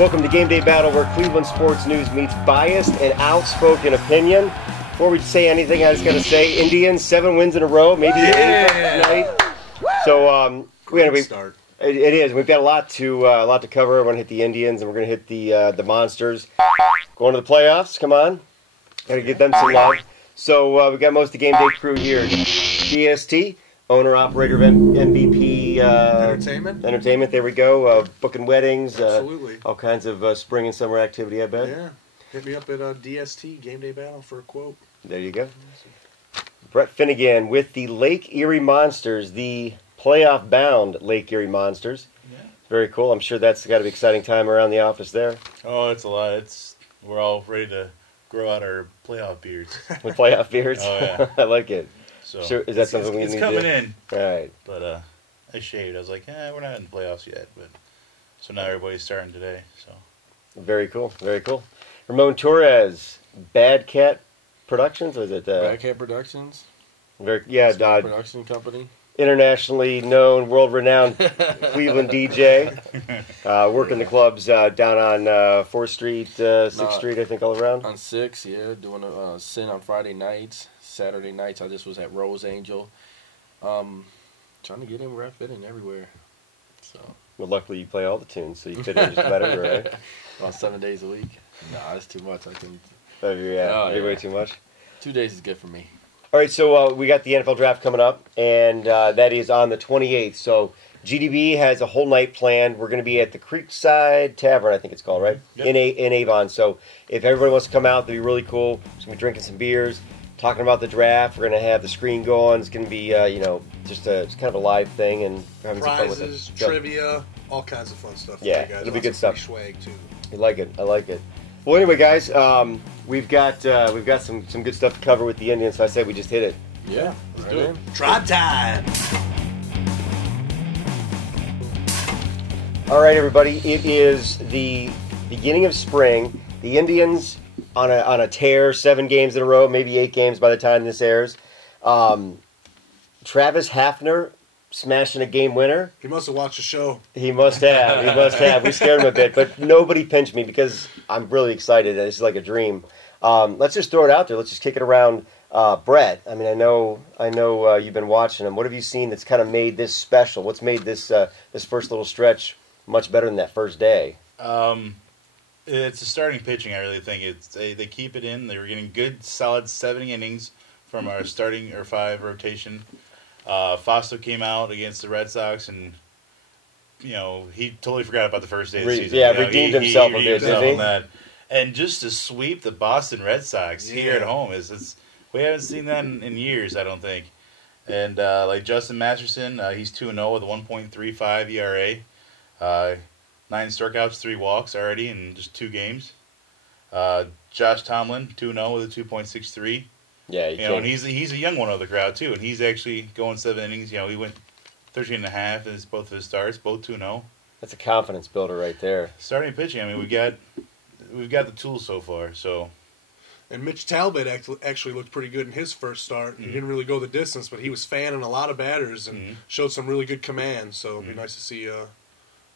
Welcome to Game Day Battle, where Cleveland sports news meets biased and outspoken opinion. Before we say anything, I just got to say, Indians 7 wins in a row, maybe 8 tonight. So Great start. It is. We've got a lot to cover. We're going to hit the Indians, and we're going to hit the Monsters. Going to the playoffs. Come on, got to give them some love. So we got most of the Game Day crew here. DST, owner operator of MVP Entertainment. There we go. Booking weddings. Absolutely. All kinds of spring and summer activity. I bet. Yeah. Hit me up at DST Game Day Battle for a quote. There you go. Brett Finnegan with the Lake Erie Monsters, the playoff-bound Lake Erie Monsters. Yeah. Very cool. I'm sure that's got to be an exciting time around the office there. Oh, it's a lot. We're all ready to grow out our playoff beards. With playoff beards? Oh, yeah. I like it. So sure, is that something we need to do? It's coming in. All right. But I shaved. I was like, we're not in the playoffs yet. But so now everybody's starting today. So very cool. Very cool. Ramon Torres, Bad Cat Productions, or is it? Bad Cat Productions. Production company. Internationally known, world-renowned Cleveland DJ. Working the clubs down on 4th Street, 6th Street, I think, all around. On 6th, yeah. Doing a sin on Friday nights. Saturday nights, I just was at Rose Angel. Trying to get in where I fit in everywhere. So. Well, luckily you play all the tunes, so you fit in just about everywhere, right? About 7 days a week. Nah, that's too much. I think. Way too much. 2 days is good for me. All right, so we got the NFL draft coming up, and that is on the 28th. So GDB has a whole night planned. We're going to be at the Creekside Tavern, I think it's called, right? Yep. In Avon. So if everybody wants to come out, that'd be really cool. We're going to be drinking some beers, talking about the draft. We're going to have the screen going. It's going to be, it's kind of a live thing and having some fun with it. Prizes, trivia, all kinds of fun stuff. Yeah, guys. it'll be good stuff. Swag too. I like it. Well, anyway, guys, we've got some good stuff to cover with the Indians. So I say we just hit it. Yeah, let's do it. Drive time. All right, everybody. It is the beginning of spring. The Indians on a tear, 7 games in a row, maybe 8 games by the time this airs. Travis Hafner smashing a game winner. He must have watched the show. He must have. We scared him a bit, but nobody pinched me because I'm really excited. This is like a dream. Let's just throw it out there. Let's just kick it around. Brett, I mean, I know you've been watching him. What have you seen that's kind of made this special? What's made this first little stretch much better than that first day? It's the starting pitching. I really think they keep it in. They were getting good, solid 7 innings from our starting or 5 rotation. Fausto came out against the Red Sox, and he totally forgot about the first day of the season. Yeah, redeemed himself a bit, didn't he? That. And just to sweep the Boston Red Sox here at home is we haven't seen that in years, I don't think. And like Justin Masterson, he's 2-0 with a 1.35 ERA, 9 strikeouts, 3 walks already in just 2 games. Josh Tomlin 2-0 with a 2.63. Yeah, and he's a young one of the crowd too, and he's actually going 7 innings. He went 13.5 in both of his starts, both 2-0. That's a confidence builder right there. Starting pitching, I mean, we've got the tools so far. So, and Mitch Talbot actually looked pretty good in his first start. He didn't really go the distance, but he was fanning a lot of batters and showed some really good command. So it'd be nice to see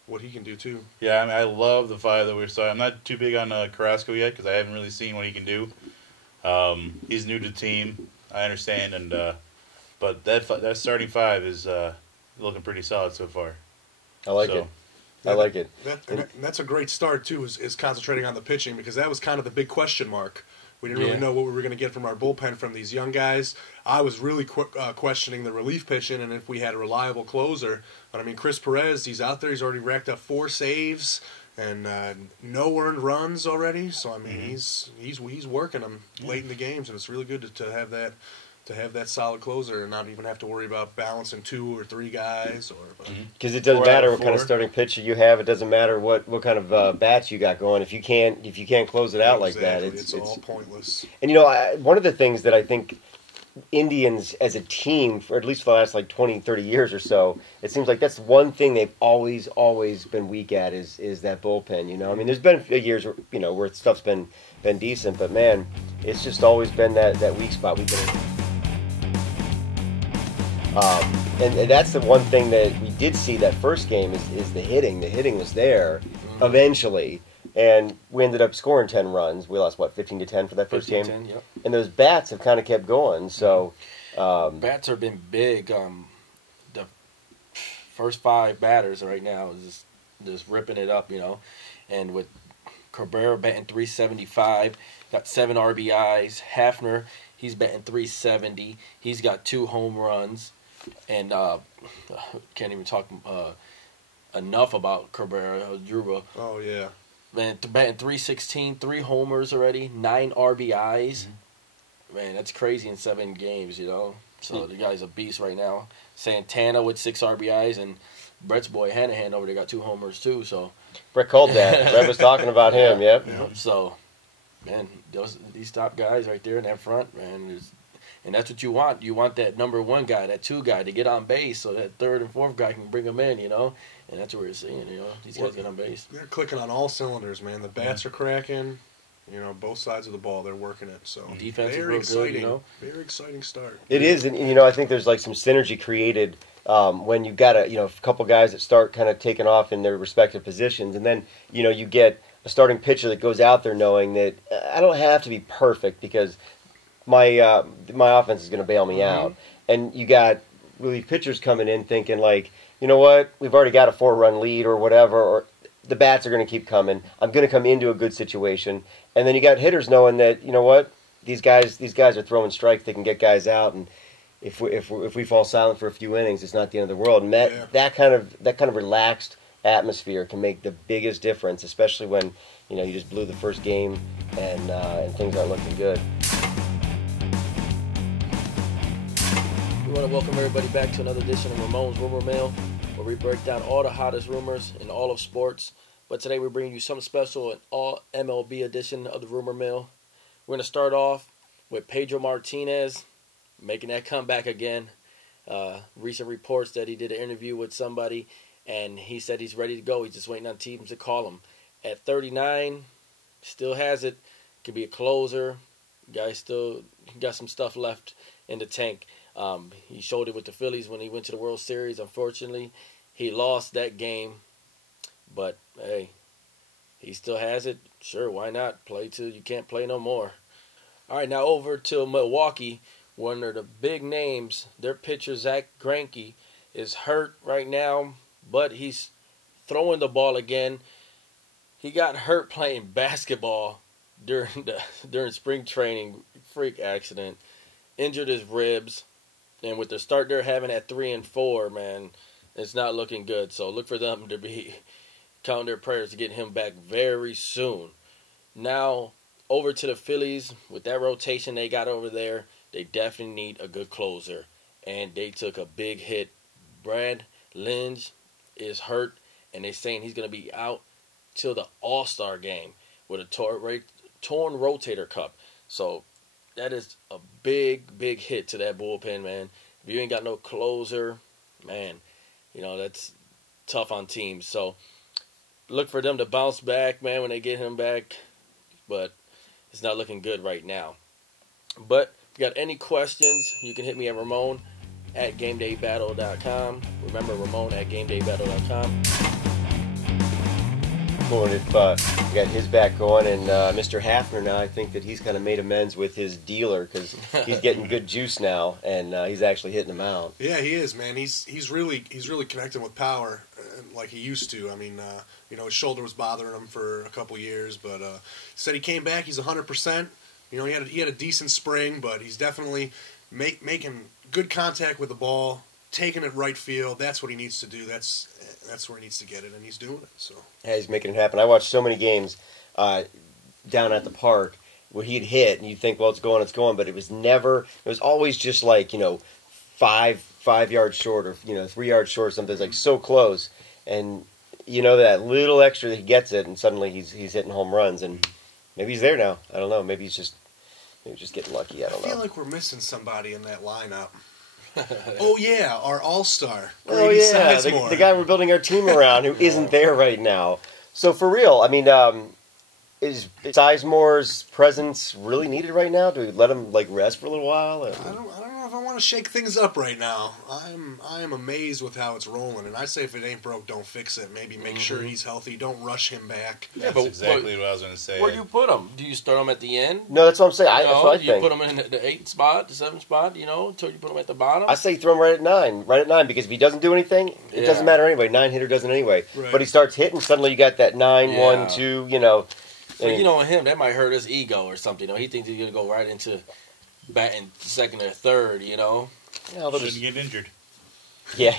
what he can do too. Yeah, I mean, I love the 5 that we're starting. I'm not too big on Carrasco yet because I haven't really seen what he can do. He's new to the team, I understand, but that starting 5 is looking pretty solid so far. I like it. I like it. That's a great start too. Is concentrating on the pitching because that was kind of the big question mark. We didn't really know what we were going to get from our bullpen from these young guys. I was really questioning the relief pitching and if we had a reliable closer. But I mean, Chris Perez, he's out there. He's already racked up 4 saves. And no earned runs already, so I mean he's working them late in the games, and it's really good to have that solid closer and not even have to worry about balancing 2 or 3 guys because it doesn't matter what kind of starting pitcher you have. It doesn't matter what kind of bats you got going. If you can't close it out like that, it's all pointless. And one of the things that I think Indians as a team, for at least for the last 20, 30 years or so, it seems like that's one thing they've always been weak at is that bullpen. I mean, there's been years where stuff's been decent, but man, it's just always been that weak spot. And that's the one thing that we did see that first game is the hitting. The hitting was there eventually. And we ended up scoring 10 runs. We lost, 15-10 for that first game? 15-10, yep. And those bats have kind of kept going. So bats have been big. The first 5 batters right now is just ripping it up, And with Cabrera batting 375, got 7 RBIs. Hafner, he's batting 370. He's got 2 home runs. And can't even talk enough about Cabrera. Druba. Oh, yeah. Man, batting 316, 3 homers already, 9 RBIs. Man, that's crazy in 7 games, So the guy's a beast right now. Santana with 6 RBIs, and Brett's boy Hanahan over there got 2 homers too. So Brett called that. Brett was talking about him. Yep. So, man, these top guys right there in that front, man, and that's what you want. You want that number 1 guy, that 2 guy to get on base, so that 3rd and 4th guy can bring them in. And that's what we're seeing. These guys get on base. They're clicking on all cylinders, man. The bats are cracking. Both sides of the ball, they're working it. So defense very is real exciting. good, Very exciting start. It is, and I think there's like some synergy created when you've got a couple guys that start kind of taking off in their respective positions, and then you get a starting pitcher that goes out there knowing that I don't have to be perfect because my offense is going to bail me out, and you got relief pitchers coming in thinking like, you know what, we've already got a 4-run lead or whatever, or the bats are going to keep coming. I'm going to come into a good situation. And then you got hitters knowing that, you know what, these guys are throwing strikes. They can get guys out, and if we fall silent for a few innings, it's not the end of the world. And that kind of relaxed atmosphere can make the biggest difference, especially when you just blew the first game and things aren't looking good. We want to welcome everybody back to another edition of Ramon's Rumor Mill, where we break down all the hottest rumors in all of sports. But today we're bringing you something special, an all MLB edition of the Rumor Mill. We're going to start off with Pedro Martinez making that comeback again. Recent reports that he did an interview with somebody, and he said he's ready to go. He's just waiting on teams to call him. At 39, still has it. Could be a closer. Guy still got some stuff left in the tank. He showed it with the Phillies when he went to the World Series. Unfortunately, he lost that game. But, hey, he still has it. Sure, why not? Play till you can't play no more. All right, now over to Milwaukee. One of the big names, their pitcher, Zach Greinke, is hurt right now, but he's throwing the ball again. He got hurt playing basketball during spring training, freak accident. Injured his ribs. And with the start they're having at 3 and 4, man, it's not looking good. So look for them to be counting their prayers to get him back very soon. Now, over to the Phillies. With that rotation they got over there, they definitely need a good closer. And they took a big hit. Brad Lynch is hurt, and they're saying he's going to be out till the All-Star game with a torn rotator cuff. So that is a big, big hit to that bullpen, man. If you ain't got no closer, man, that's tough on teams. So look for them to bounce back, man, when they get him back. But it's not looking good right now. But if you got any questions, you can hit me at Ramon at GameDayBattle.com. Remember, Ramon at GameDayBattle.com. Well, if we got his back going, and Mr. Hafner now, I think that he's kind of made amends with his dealer because he's getting good juice now, and he's actually hitting them out. Yeah, he is, man. He's really connecting with power like he used to. I mean, his shoulder was bothering him for a couple years, but said he came back. He's 100%. He had a decent spring, but he's definitely making good contact with the ball, taking it right field. That's what he needs to do. That's where he needs to get it, and he's doing it. So yeah, he's making it happen. I watched so many games down at the park where he'd hit, and you'd think, well, it's going, but it was always just like, 5 yards short or 3 yards short or something. It's like so close, and that little extra that he gets it, and suddenly he's hitting home runs, and maybe he's there now. I don't know. Maybe he's just getting lucky. I don't know. I feel like we're missing somebody in that lineup. Oh, yeah, our all-star. Oh, yeah, the guy we're building our team around who isn't there right now. So, for real, I mean, is Sizemore's presence really needed right now? Do we let him, rest for a little while? I don't know if I want want to shake things up right now. I am amazed with how it's rolling, and I say if it ain't broke, don't fix it. Maybe make sure he's healthy. Don't rush him back. That's exactly what I was going to say. Where do you put him? Do you start him at the end? No, that's what I'm saying. That's what I you think. put him in the 8th spot, the 7th spot, until you put him at the bottom? I say you throw him right at 9. Right at 9, because if he doesn't do anything, it doesn't matter anyway. 9-hitter doesn't anyway. Right. But he starts hitting, suddenly you got that 9, 1, 2, But him, that might hurt his ego or something. He thinks he's going to go right into batting 2nd or 3rd, Yeah, shouldn't get injured. Yeah.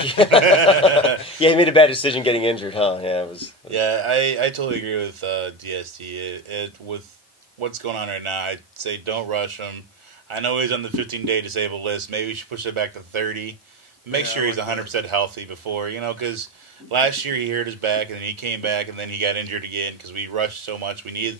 Yeah, he made a bad decision getting injured, huh? Yeah, it was. Yeah, I totally agree with DST. With what's going on right now, I'd say don't rush him. I know he's on the 15-day disabled list. Maybe we should push it back to 30. Make sure he's 100% healthy before, because last year he hurt his back, and then he came back, and then he got injured again because we rushed so much. We needed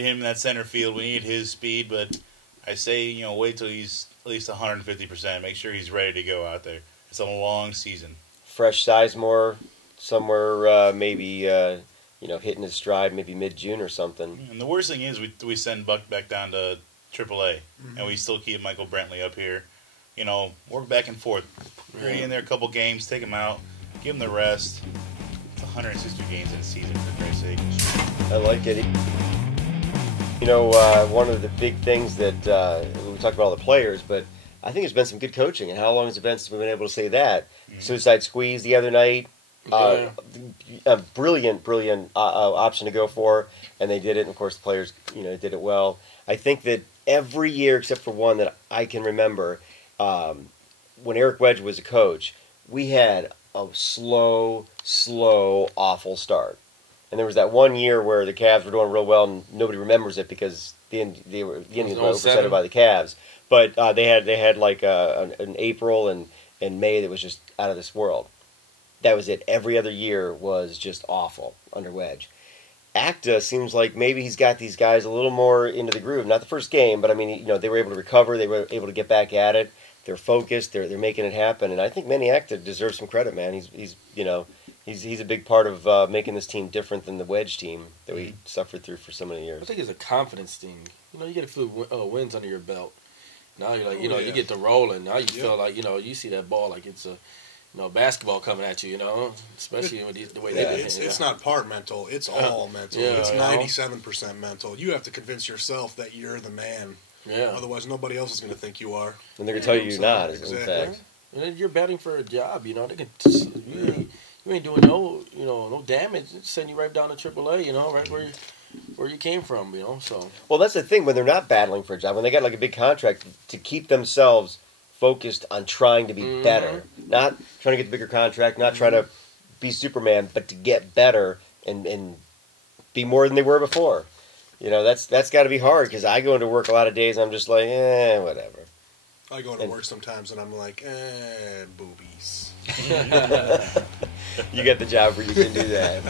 him in that center field. We needed his speed, but I say, wait till he's at least 150%. Make sure he's ready to go out there. It's a long season. Fresh Sizemore somewhere, maybe, hitting his stride maybe mid-June or something. And the worst thing is we send Buck back down to AAA, and we still keep Michael Brantley up here. Work back and forth. Bring in there a couple games, take him out, give him the rest. It's 160 games in a season, for Christ's sake. I like it. One of the big things that we talked about all the players, but I think there's been some good coaching. And how long has it been since we've been able to say that? Mm-hmm. Suicide Squeeze the other night. A brilliant option to go for, and they did it. And of course, the players, did it well. I think that every year except for one that I can remember, when Eric Wedge was a coach, we had a slow, awful start. And there was that one year where the Cavs were doing real well, and nobody remembers it because the Indians were overset by the Cavs. But they had like an April and May that was just out of this world. That was it. Every other year was just awful under Wedge. Acta seems like maybe he's got these guys a little more into the groove. Not the first game, but I mean, they were able to recover. They were able to get back at it. They're focused. They're making it happen. And I think Manny Acta deserves some credit, man. He's a big part of making this team different than the Wedge team that we suffered through for so many years. I think it's a confidence thing. You get a few wins under your belt. Now you're like, you get to rolling. Now you feel like, you see that ball like it's a basketball coming at you, especially with the way they do it. It's not part mental. It's all mental. Yeah, it's 97% mental. You have to convince yourself that you're the man. Yeah. Otherwise, nobody else is going to think you are. And they're going to tell you you're not, exactly. in fact. And then you're batting for a job, They can you ain't doing no damage. Send you right down to AAA, right where you came from, So. Well, that's the thing when they're not battling for a job, when they got like a big contract, to keep themselves focused on trying to be better, not trying to get the bigger contract, not trying to be Superman, but to get better and be more than they were before. That's got to be hard because I go into work a lot of days. I'm just like, whatever. I go to work sometimes and I'm like, boobies. You got the job where you can do that.